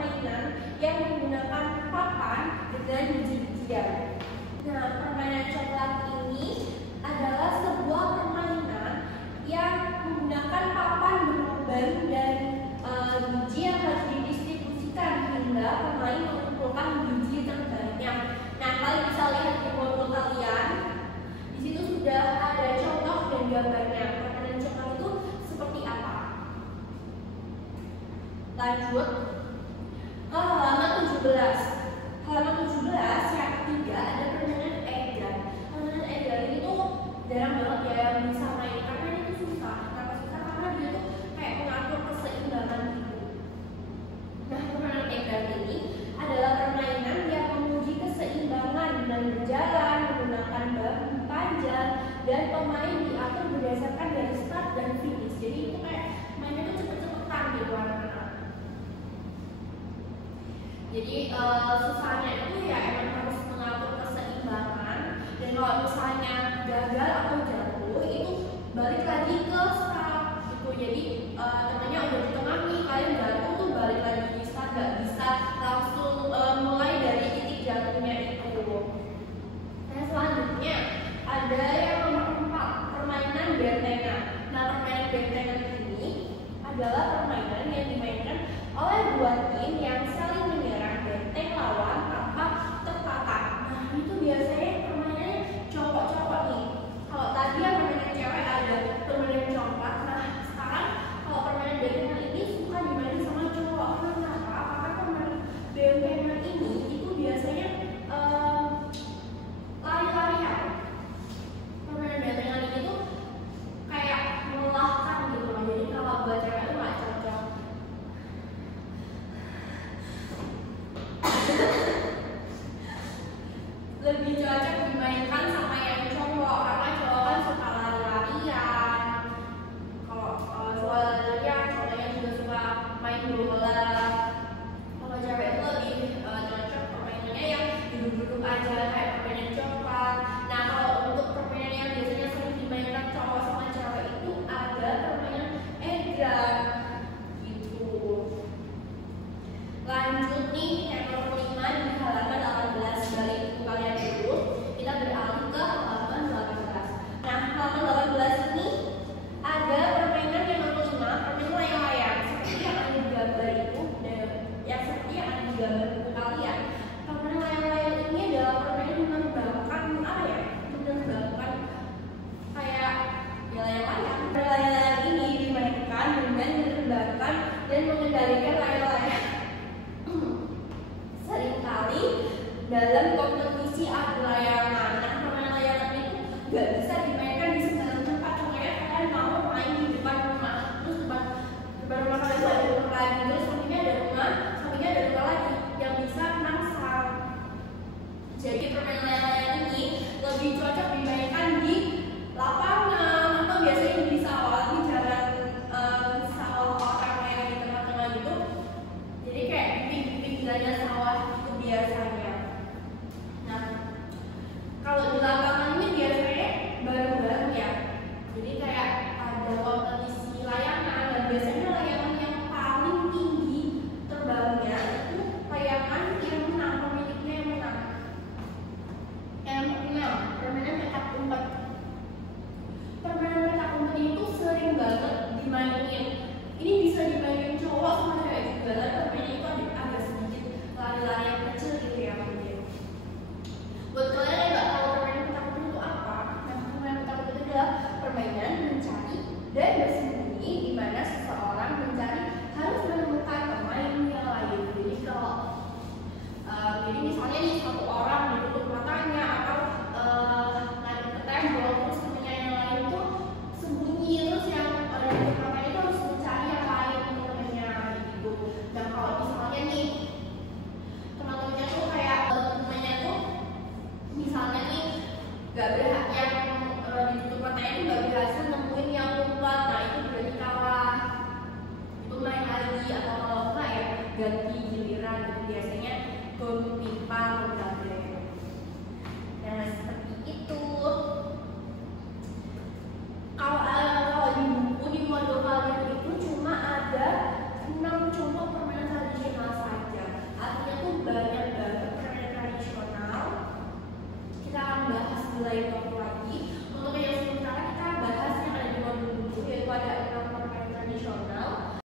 permainan yang menggunakan papan dengan biji-bijian. Nah, permainan coklat ini adalah sebuah permainan yang menggunakan papan berlubang dan biji yang harus didistribusikan hingga pemain mengumpulkan biji terbanyak. Nah, kalian bisa lihat di foto kalian. Di situ sudah ada contoh dan gambarnya. Permainan coklat itu seperti apa? Lanjut ke halaman 17. Halaman 17 yang ketiga ada permainan egrang. Permainan egrang ini tuh jarang banget ya yang bisa main karena ini tuh susah. Kenapa susah? Karena dia tuh kayak mengatur keseimbangan gitu. Nah, permainan egrang ini adalah permainan yang menguji keseimbangan dan berjalan menggunakan bambu panjang dan pemain diatur berdasarkan dari start dan finish. Jadi itu kayak mainnya tuh cepet-cepetan gitu anak-anak. Jadi susahnya itu ya emang harus mengatur keseimbangan, dan kalau misalnya gagal atau jatuh itu balik lagi ke start gitu. Jadi temannya udah di tengah nih, kalian jatuh tuh balik lagi di start, gak bisa langsung mulai dari titik jatuhnya itu. Nah, selanjutnya ada yang nomor 4, permainan bentengan. Nah, permainan bentengan ini adalah permainan yang dimainkan oleh dua tim yang saling menyerang benteng lawan tanpa tertahan. Nah, itu biasanya permainannya cowok-cowok nih. Kalau tadi yang permainan cewek ada permainan coklat. Nah, sekarang kalau permainan bentengan ini suka dimainin sama cowok. Kenapa? Karena permainan bentengan ini itu biasanya lari-larian. Permainan bentengan ini tuh kayak melelahkan gitu loh. Jadi kalau buat cewek itu nggak cocok. Lebih cocok dimainkan sama yang cowok karena cowok kan suka lari-larian. Kalau suka lari-larian, cowoknya juga suka main bola. Kalau cewek itu lebih cocok permainannya yang duduk-duduk aja kayak permainan coklat. Nah, kalau untuk permainan yang biasanya sering dimainkan cowok sama cewek itu ada permainan egrang gitu. Lanjut nih yang nomor 5 di halaman 18. Balik buku kalian dulu, kita beralih ke halaman 18. Nah, halaman 18 ini ada permainan yang nomor 5, permainan layang-layang. Seperti yang ada di gambar itu, dan yang seperti yang ada di gambar buku kalian. Permainan layang-layang ini adalah permainan menerbangkan apa ya? Menerbangkan kayak ya layang-layang. Layang-layang ini dimainkan dengan menerbangkan dan mengendalikan layang-layang. Seringkali dalam kompetisi adu layangan. Nah, permainan layangan itu nggak bisa dimainkan di sembarang tempat. Contohnya kalian mau main di depan rumah, terus depan rumah kalian itu ada rumah lagi, terus sampingnya ada rumah lagi yang bisa nangsang. Jadi permainan layang-layang ini lebih cocok dimainkan di lapangan atau biasanya di sawah, di jalan sawah orang yang di tengah-tengah gitu. Jadi kayak di pinggirannya sawah itu biasanya.